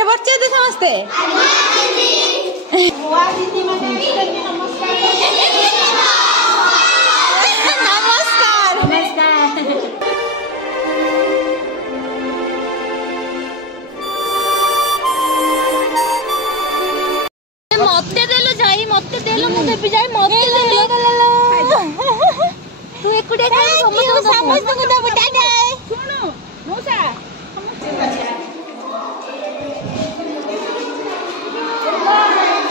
पाठ पढ़छे तो समस्ते नमस्कार मते देलो जाई मते देलो मु देबी जाई मते देलो तू एकुडे खाई समस्त को दे टाटा सुनो मौसा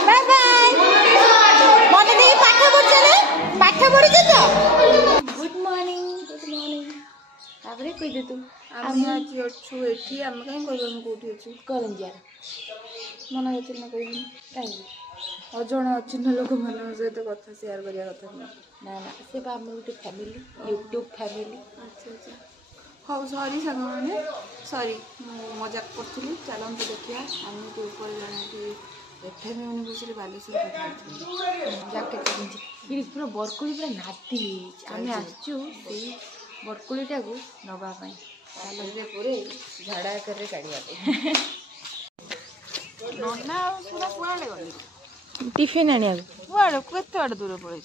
बाय बाय मते दे पाठ पढ़छले पाठ पढ़छ तो गुड मॉर्निंग ताबरे कहि दे तू हम आज अछु एठी हम काई कहबो हम कोठी अछु करंजिया मना होछ ना कहबी काई अजण अचिन्ह लोक मान सहित कथा शेयर करिया कथा ना ना से बा हमर गुटे फैमिली यूट्यूब फैमिली अच्छा अच्छा हाउ सॉरी संग माने सॉरी मजाक करथुलु चलन तो देखिया हम के ऊपर जाने कि एफएम यूनिवर्सिटी बालेश्वर कथा जाके करिंजी पूरा बरकुली पूरा नाती आमे आछू सेई बरकुलीटा को नबा पई ताले पूरे झाड़ा करे काढिया पे नन्ना पूरा कुआले गली टिफिन आनिया कुआले केते आड़ दूर पड़े छ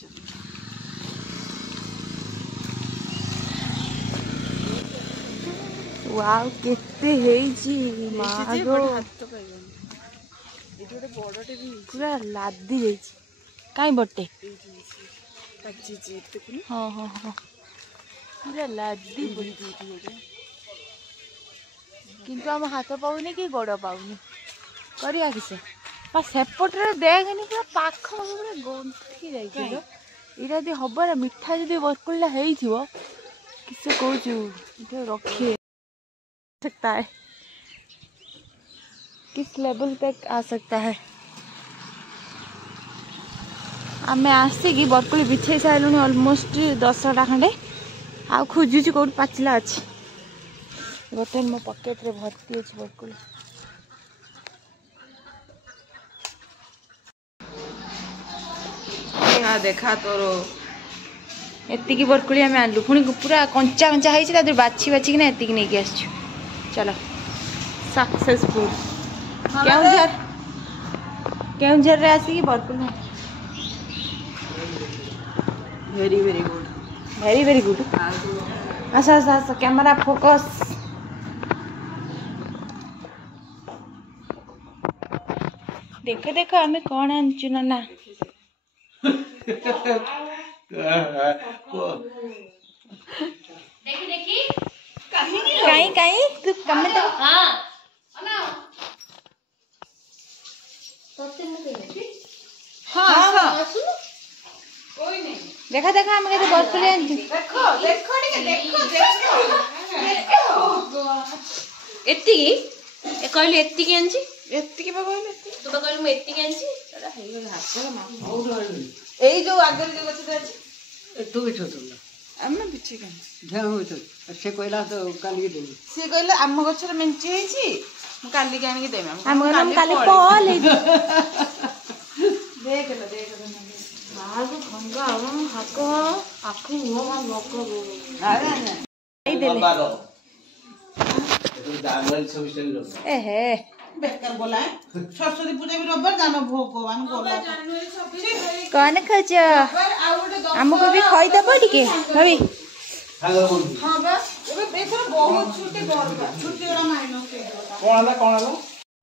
वाओ केते हेजी मागो हाथ तो पाइबन एटी गोटे बड़टे भी पूरा लादी हेजी काई बट्टे काची जी देखुन हां हां हां पूरा लादी किंतु हम हाथ पाउनी कि गोड़ पाउनी करिया किसे पा सेपटरे देखनी पूरा पाख पूरा गंठी जाई छ इरा दे हबर मिठा जदी बरकुला हेई थिवो किसे कहूछु इथे रखिए सकता है किस लेवल तक आ सकता है आमे आसी की बरकुली बिछे साइलुनी ऑलमोस्ट 10टा खंडे आ खोजुची कोड पाचला अछि बटन मो पॉकेट रे भर्ती अछि बरकुली यहाँ देखा तोरो एति की बरकुली हमें आलू पुणी पूरा कंचा कंचा है तादर बाछी बाछी कि ना एति की नहीं आसछु चलो सक्सेसफुल केउंझर रे आसी की बरकुली very very good very very good अच्छा अच्छा अच्छा कैमरा फोकस देखो देखो हमें कौन आंचु ना देखी देखी कहीं कहीं तू कमेंट हां अना तोते मु कहले हां हां कोई नहीं देखा देखा हम के बरकुली आंचु देखो देखो देखो एत्ती ए कहली एत्ती के आंची एत्ती के कहले तू तो कहली मु एत्ती के आंची एटा हे गला हाथ मा और एई जो आगर जो गछ अछि तू बिठो तुम हम बिछे कान ध्यान हो तो से कोइला तो काली दे से कहले आम गछर मेंची हेची मु काली के आनी के देम हम काली पॉल है देख ले आज खंगा हम हाको आखु हो मा लोक अरे नहीं देले तो दामन सब स्टाइल लो ए हे बेकार बोला सरस्वती पूजा भी रबर जानो भगवान बोला कौन खज हमको भी खई दबो टिके भाभी हां बोल हां बस एबे बेकर बहुत छुट्टी बरबा छुट्टी वाला माइनस के कोन हला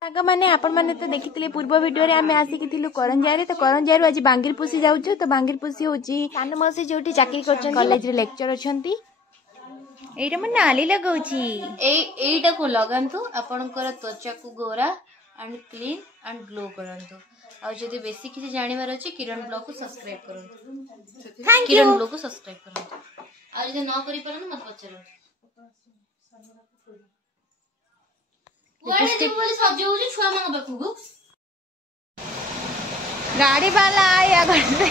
आग माने आपण माने तो देखिथिले पूर्व वीडियो रे आमे आसी किथिलु करंजारी तो करंजारी आज बांगीरपुसी जाउछु तो बांगीरपुसी होची सान मौसी जोटी चाकरी करछन कॉलेज रे लेक्चर अछंती एटा मन नाली लगाउची एटा को लगांतु आपनकर त्वचा को गोरा एंड क्लीन एंड ग्लो करंतु आ जदी बेसी किछि जानिबार अछि किरण ब्लॉग को सब्सक्राइब करंतु थैंक किरण यू ब्लॉग को सब्सक्राइब करंतु आ जदी न करि परन मत पचरो वाडे दे बोली सजौ जे छुआ मांग बकु गाड़ी वाला आया घर से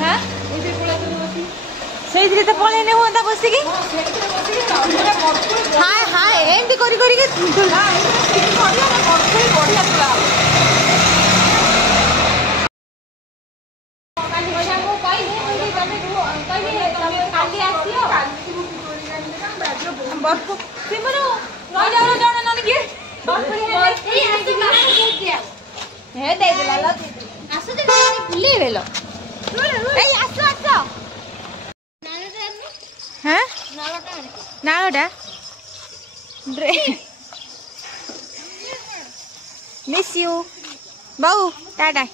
हां सेइथरे तो पळे ने होता बसी की हां हां एंड करी करी के हां एंड बढ़िया ना बढ़िया पूरा काली बजा को कहि दे तमे काली आसियो हम बरको सिमरो रह जाओ जाओ ना के हे दे देला ला आसो दे भूले गेलो ए आसो आसो हां नालोटा मिस यू बाऊ टाटा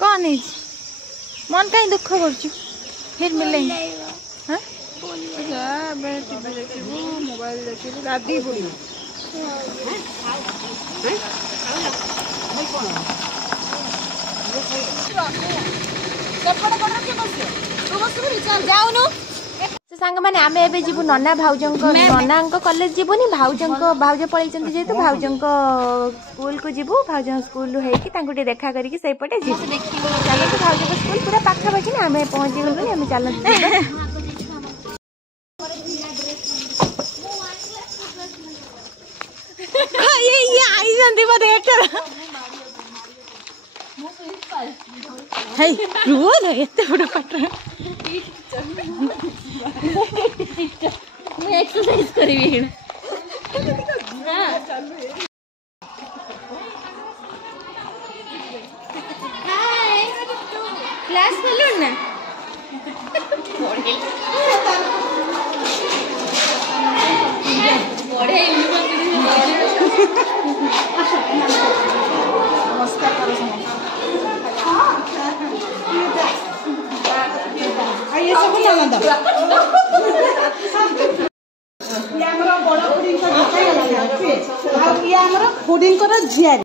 कौन है मन कहीं दुख कर फिर मिले हाँ मोबाइल देखिए गाधी पड़ी जाऊनु सांग मैंने आम ए जीवु नना भाउज नना कॉलेज जीवुनी भाउज पलि जेहेतु भाउज स्कूल को जीवु भाउज स्कूल होती देखा करके सहीपटे जीवु चलते भाउज स्कूल पूरा पाखापाखि ना आम पहुंची गलुनी आम चलते रुओ ना एते बड़ पटर मैं एक्सरसाइज करिवी हाय क्लास चलो ना बड़े नमस्कार करो ये सब ननद ये हमर बड़ फुडिंग को देखा ये हमर फुडिंग को झियारी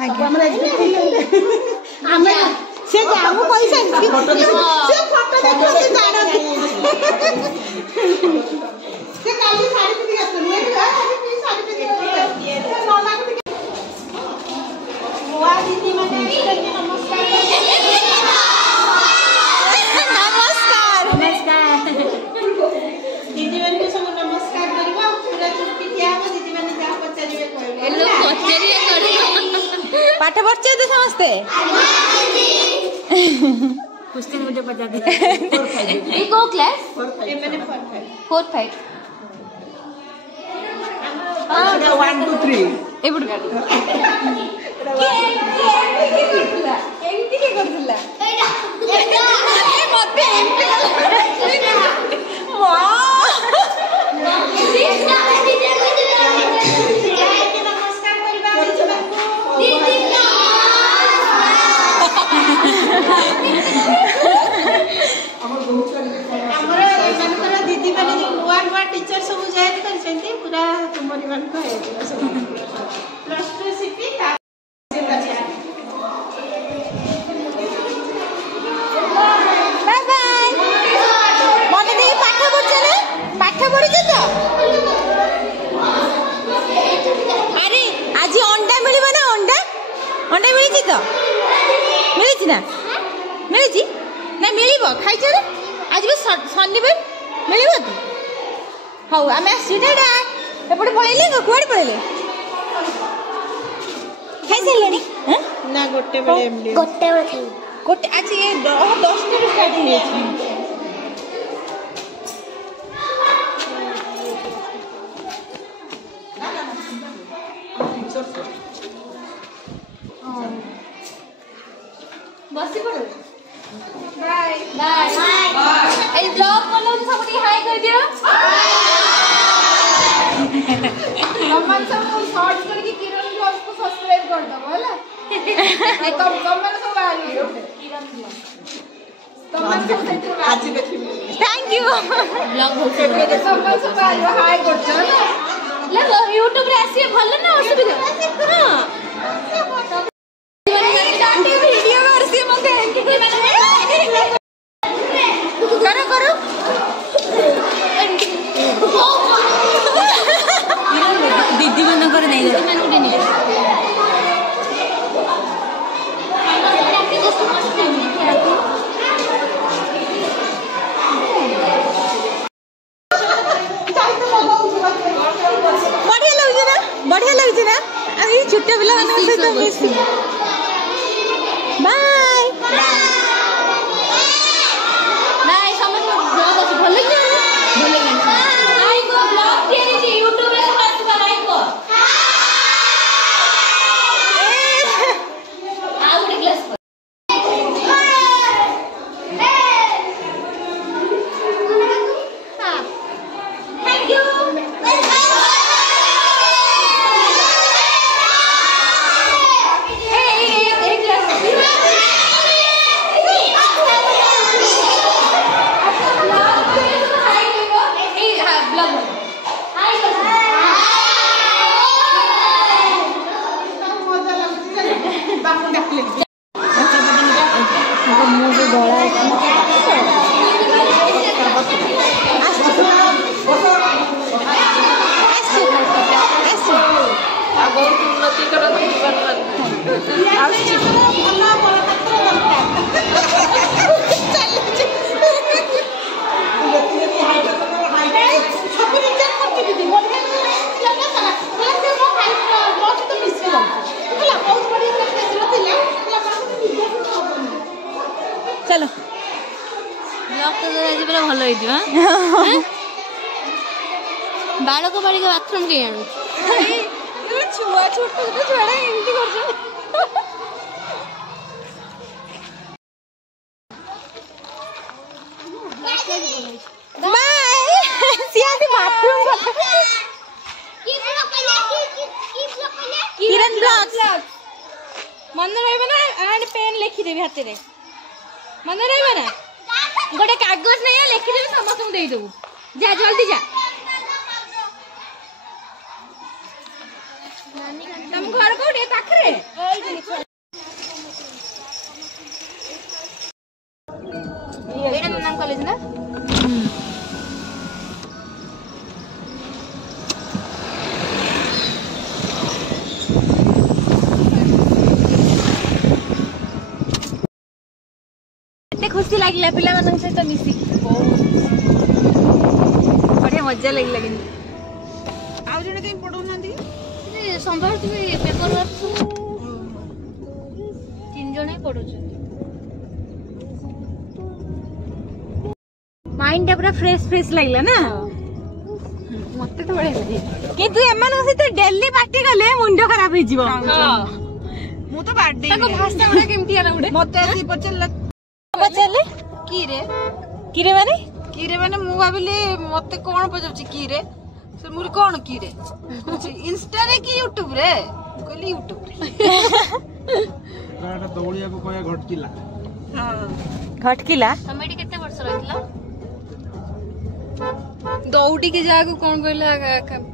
आगे हमरा हमें से जामु पैसा से फोटो देखो से जानो से काली साड़ी पिंदी आसनु ए काली साड़ी पिंदी ये नोना को बुआ दीदी माने नमस्कार दीदी मैंने को सब नमस्कार करबा पूरा चुप्पी दिया हो दीदी मैंने जा पचारिबे कहबो ए लोग पचारिए कर पाठ पढ़छे तो समझते क्वेश्चन मुझे बता दे ये को क्लास 4 मैंने 4 5 1 2 3 ए बुड एमती के करथला मते एमती वाह नमस्कार करबा दीदी हमर मनकर दीदी माने जो नुआ नुआ टीचर सब जॉइन करछन्ती पूरा तुमरी मन को है प्लस 2 सीपी बाय बाय मने दे पाठ पढ़छ ना पाठ पढ़छ तो अरे आज अंडा मिलबो ना अंडा अंडा मिलिछि तो मिलिछि ना मिलिछि ना मिलिबो खाइछ रे आज भी शनिवार मिलिबो तो हौ आमे आसीटा एपटे पळैले कुआडे पळैले खाइ सैलनी हैं ना गोटे बेले एमडी गोटे बेले खाइ गोटे आज ये 10 टा स्टार्ट हो जाछि बसी पड़ो बाय बाय बाय ए ब्लॉग वालों सब को हाय कर दियो कमेंट सब शॉर्ट्स करके किरण ब्लॉग को सब्सक्राइब कर दो होला ए कमेंट सब आ रही है किरण ब्लॉग कमेंट सब आज देखिबे थैंक यू ब्लॉग हो सब आ रही हाय करछ ना ले YouTube रे आसी भलो ना असुविधा हां वीडियो में आसी मते करो करो दीदी मन कर नहीं बढ़िया लगे ना अभी छोटे पिला सहित मिसी बाय बाय समझ ब्लॉग अच्छी भले चलो भल बाड़क बाड़िक बाथरूम के आनु छुआ छोट छुआ एमती कर किरण ब्लॉग्स मन रहिबा ना एंड पेन लिखि देबी हाथ रे मन रहिबा ना गोटे कागज नहीं लिखि देबी समस्त दे देबू जा जल्दी जा तुम घर कोठे पाखरे एटा नाम कॉलेज ना खुशी लगे पिला सहित मिसी बढ़िया मजा लगे लगे आउ जने कहीं पढौ नांदी संभाल पेपर वर्क 3 जण पढ़ु माइंड पूरा फ्रेश फ्रेश लगला ना मते तो बड़े किंतु एमान सहित डेली पार्टी गले मुंड खराब हो जीवो मु तो बर्थडे ताको भाषा उडे केमती आला उडे मते आसी पचल पचले की रे माने मु भाबिले मते कोन पजबची की रे से मुरी कोन की रे इंस्टा रे की यूट्यूब रे कहली यूट्यूब रे गाडा दौड़िया को कहया घटकिला हां घटकिला कमेडी केते वर्ष रहितला दौड़ी के जागु कोन कहला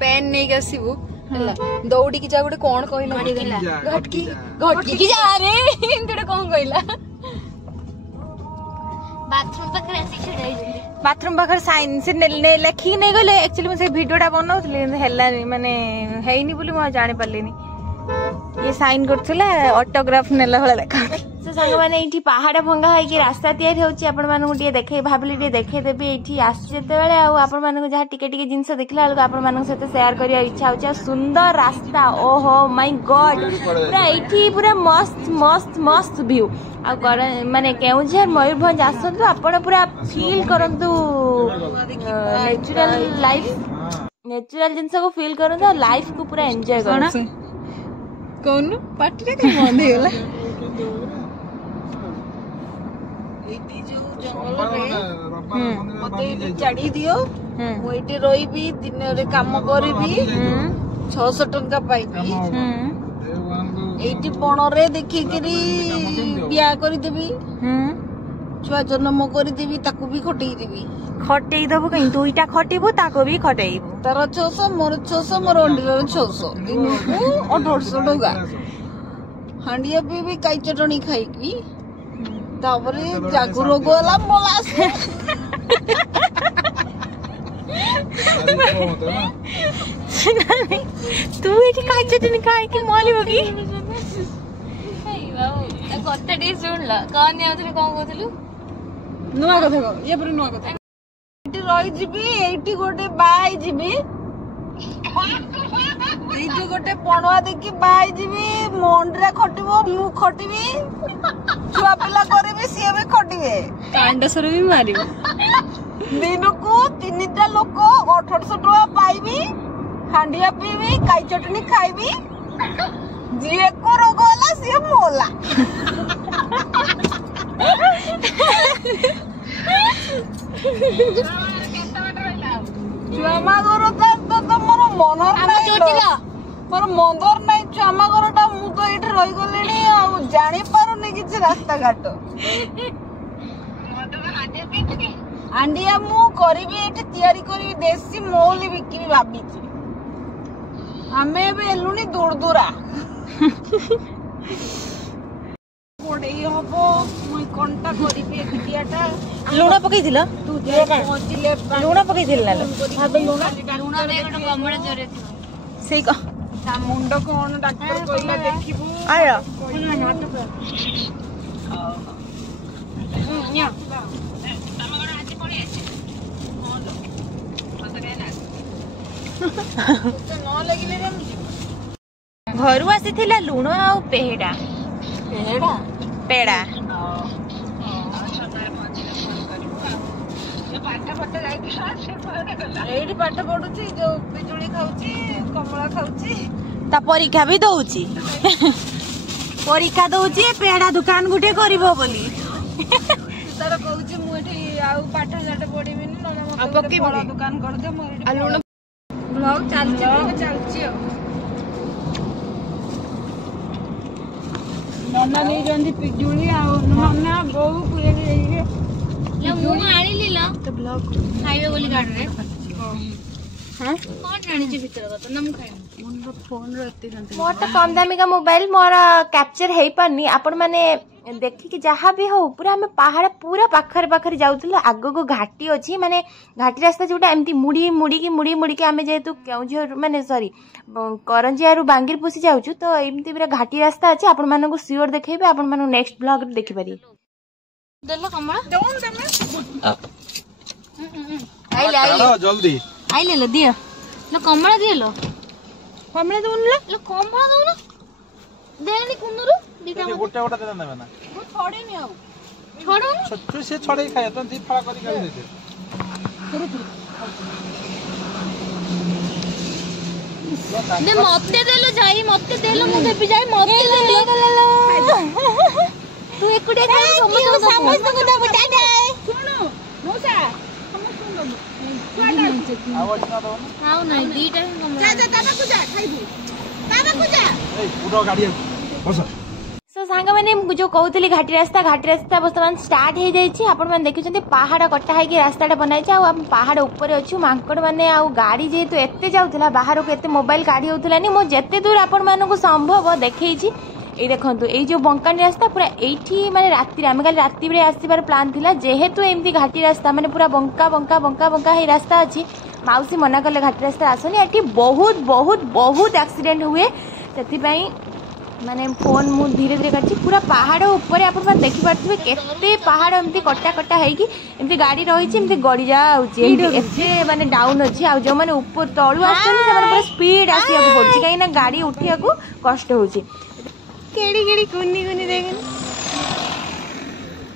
पेन नै गसिबु हला दौड़ी के जागु कोन कहला घटकी की जा रे इंतडे कोन कहला बाथरूम पाखरे आसी छडाई जल्दी बाथरूम पाखर साइन से लेखी नहीं गले एक्चुअली मैं से वीडियोटा बनाउथले हेला माने हेइनी बोली म जानि पालेनी ये साइन करथले ऑटोग्राफ नेला भला देखा से संग माने एठी पहाड़ भंगा है कि रास्ता तयार होची आपण मानू टिए देखे भाबली टिए देखे देबी एठी आसी जते बेले आ आपण मानू जहा टिके टिके जिंस देखला बेले आपण मानू सते शेयर करिया इच्छा होची सुंदर रास्ता ओहो माय गॉड पूरा एठी पूरा मस्त मस्त मस्त व्यू आ माने केउझर मयूरभंज आसंतु आपण पूरा फील करंतु नेचुरल जिंस को फील करंतु लाइफ को पूरा एंजॉय करंतु कौन पार्टी रे के बंद हेला एटी जो जंगल रे मते एटी चढ़ी दियो मु एटी रोइबी दिन रे काम करबी 600 टंका पाइबी एटी बण रे देखि करी बिया करि देबी छुआ जन्म करि देबी ताकू भी खटई देबी खटई दबो कहीं दुईटा खटिबो ताको भी खटईबो तार 600 मोर 600 मोर अंडीर 600 दिनकू 1800 टंका हांडिया भी काई चटनी खाइकी तापरे जागु रोग होला मोलास तू एठी काई चटनी खाई के मोलिबो की कत्ते डी सुनला कोन याउथले कोन कहथलु नुआ कथा को ये पर नुआ कथा एठी रही जीबी एठी गोटे बाई जीबी एठी गोटे पणवा देखि बाई जीबी मोंडरा खटिबो मु खटिबी छुआ पिला करबी सिए भी खटिबे कांडसर भी मारिबो दिनकू 3टा लोक 1800 टका पाइबी हांडिया पीबी काई चटनी खाइबी जे को रोग होला सिए मोला छुआमा घर तो मोर मनर नाही मोर मंदर नाही छुआमा घरटा मु तो एठी रही गलेनी आ जानि पारुनी किछि रास्ता घाट आंडिया मु करबी एठी तयारी करबी देसी मौली बिकिबी भाबिछि हमें बे एलुनी दूर दूरा कोडे हबो मुई कोनटा करबी एटियाटा लुण पकईथिल तू जे पहुंचले लुण पकईथिल ना लुण रे गोटे कमळ जरे सेई मुंड कौन डॉक्टर कहला देखिबू आयो घर आसी लुण आ पेड़ा पेड़ा एठी पाठ पढुची जो बिजुली खाउची कमला खाउची ता परीक्षा भी दउची परीक्षा दउची पेड़ा दुकान गुटे करिवो बोली तार कहूची मु एठी आउ पाठ जाट पढिबिनी नना मते बड़ दुकान कर दे मोर एठी लुण ब्लॉग चलची नना नहीं जंदी पिजुली आ नना बहु पुरे रे मु आनिली ल तो ब्लॉग खाइबे बोली गाड रे हां कोन जानि छी भीतर कत ना मु खाइबे फोन रो एते घंटे मोर तो कम दामी का मोबाइल मोर कैप्चर है पानी आपण माने देखी कि जहाँ भी हो पूरा हमें पहाड़ पूरा पाखरे पाखरे जाउथलो आगो को घाटी अछि माने घाटी रास्ता जोटा एमती मुड़ी मुड़ी के आमे जेतु केउझर माने सॉरी करंजिया रु बांगीर पुसी जाउछु तो एमती पूरा घाटी रास्ता अछि आपण माने को सियोर देखेबे आपण माने नेक्स्ट ब्लॉग रे देखि पारी देलो कमला दोन दमे आइले जल्दी आइले लो दियो लो कमला दियो लो हमले दोन लो कमला दो ना देनी कुंदरू दिका गोटे गोटे दे देबे ना मु छोड़े नि आउ छोड़ो छोटू से छड़े खाया तो दी फळा करी खाई देते दे मते देलो जाई मते देलो मु देबी जाई मते देलो तू एकुडे खाई समस्त को दब टाटा सुनो मोसा आवाज ना दो ना हाउ नहीं दीटा कमला जा दादा को जा खाइबू दादा को जा ए पुरो गाड़ी बस सो सांग मैंने जो कहूली घाटी रास्ता बर्तमान स्टार्ट हो जाइए आपण मैंने देखुं पहाड़ कटा है रास्ता बनाई पहाड़ ऊपर अच्छु मांकड़ मैंने गाड़ी जेहेतु एते जाऊला बाहर को एते मोबाइल काढ़ी होलानी मो जेते दूर आपण मानक संभव देखी ये देखो ये जो बंकानी रास्ता पूरा ये माने राति आम कल राति बेले आसबार प्लान थिला जेहेतु एमती घाटी रास्ता माने पूरा बंका बंका बंका बंका हे रास्ता अच्छी माउसी मना कले घाटी रास्ता आसनी एटी बहुत बहुत बहुत एक्सीडेंट हुए से माने फोन मु धीरे धीरे काटी पूरा पहाड़ ऊपर आपण देखि पारथिबे केते पहाड़ एमती कटा कटा है कि एमती गाड़ी रही छी एमती गड़ी जाउची एते माने डाउन अछि आ जो माने ऊपर तळु आछन से माने पूरा स्पीड आसिया को पड़छि काई ना गाड़ी उठिया को कष्ट होछि केड़ी केड़ी कुनी कुनी देखन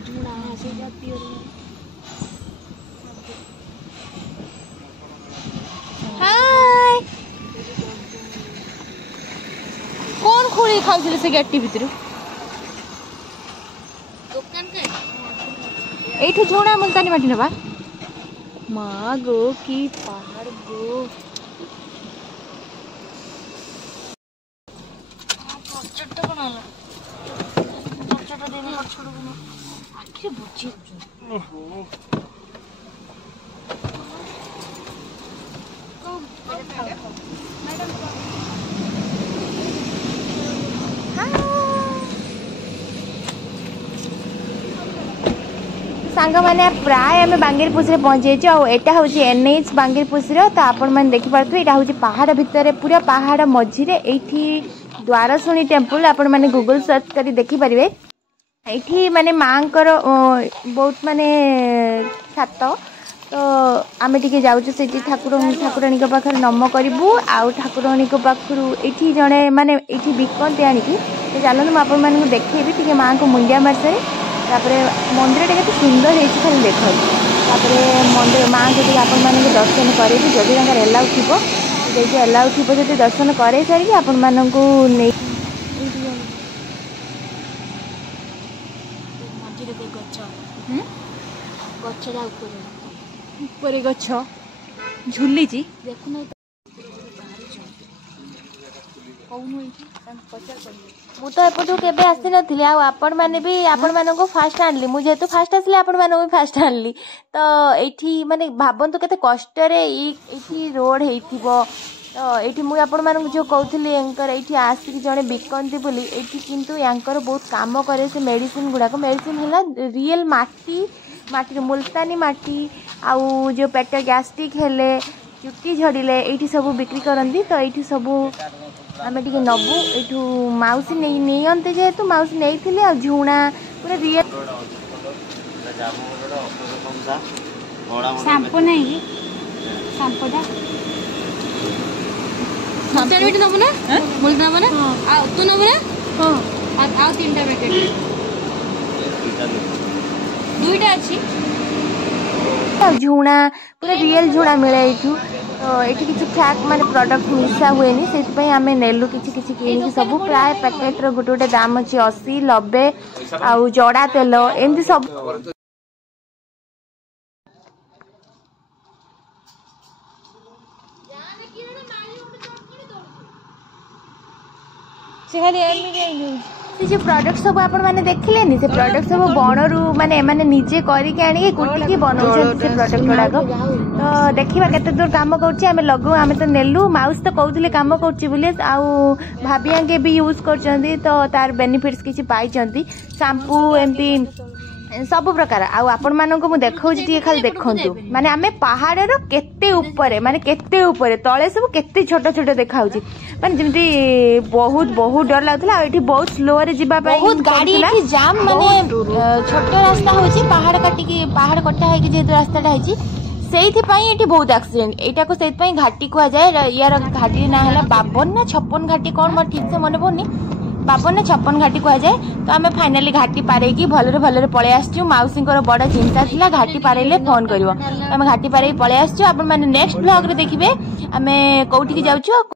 जुड़ा आसे जाती हो हाय कौन खोली खाउछले से गट्टी भितर दुकान के एठू झोड़ा मुल्तानी माटी नबा माँ गो की पहाड़ गो छोटा बनाला छोटा देने और छोड़ बना आखिर बुझी सांग मैंने प्राय आम बांगीरपुसी पहुंची जाइए हूँ NH बांगीरपुसी तो आपण मैंने देखिपे यहाँ हूँ पहाड़ भितर पूरा पहाड़ मझीरे ये द्वारशुणी टेम्पल आपण मैंने गूगल सर्च कर देखिपारे ये माने माँ बहुत माने छात तो आम टे जाऊँ से ठाकुराणी पाखे नम करूँ आउ ठाकुराणी पाखु ये जड़े माने ये बिकते आणिकी तो चलते मुझे देखी टे माँ को मुंडिया मार्से मंदिर केते सुंदर है खाली देख मंदिर माँ को आपण मानक दर्शन करें जदि एलाउ थी एलाउ थी जब दर्शन कर सारी आपण मानक ऊपर गछ झुली देखुन मु तो एपटू केबे आसी नथिली आ आपण माने भी आपण मानको फास्ट आनली मु जेतु फास्ट आसली आपण मानको भी फास्ट आनली तो एठी माने भाबंतु केते कष्ट रे एठी रोड हेइथिबो तो एठी मु आपण मानको जो कहउथली एंकर एठी आसी जणे बिकंती बोली एठी किंतु यांकर बहुत काम करे से मेडिसिन गुडा को मेडिसिन हला रियल माटी मुल्तानी माटी आउ जो पेट गैस्ट्रिक हेले चुट्टी झड़िले ये सब बिक्री करती तो ये सब आमे टिके नबु एठू माउसी नहीं जेहेतु माउसी नहीं आ झुणा पूरा रियल शैम्पू नहीं शैम्पू दा मुल्तान मिट्टी नबु ना मुल्तान नबु ना आ तू नबु ना हां आ तीनटा पैकेट दुईटा अछि झुणा पूरा रियल झुणा मिले एठू तो ये किसी फैक्ट माने प्रोडक्ट मिसा हुए से आम नेलु कि कि सब प्राय पैकेट रो गोटे दाम अच्छे 80 90 आउ जड़ा तेल एमती सब से जो प्रोडक्ट सब आपण माने देखिले से प्रोडक्ट सब बणरू माने माने निजे करके आनी कुटिकी बनाउछन से प्रोडक्ट गुडाक तो देखिबा केते दूर काम करछि आमे लगो आमे तो नेलु माउस तो कहउथिले काम करछि बोले आउ भाबिया के भी यूज करछंती तो तार बेनिफिट्स किछि पाइछंती शैम्पू एमती सब प्रकार आपण मानक मु देखौछि टिके खाली देखंतु माने आमे पहाड़ रो केते ऊपर माने केते ऊपर तळे सब केते छोट छोट देखाउछि माने जेमती बहुत बहुत डर लागथला एठी बहुत स्लो रे जिबा पई बहुत गाड़ी एठी जाम माने छोट रास्ता होछि पहाड़ कट्टा है कि जे रास्ताटा हैछि सेइथि पई एठी बहुत एक्सीडेंट एटा को सेइथि पई घाटी को जाय यार घाटी ना हला 52 ना 56 घाटी कोन म ठीक से मने पड़नी 52 ना 56 घाटी को जाए तो आम फाइनाली घाटी पारे की भलरे पळे आसछु माउसी बड़ चिंता थिला घाटी पारेले फोन करिवो आम घाटी पारे पळे आसछु आपण माने नेक्स्ट ब्लॉग रे देखिबे आमे कोठी की जाउछु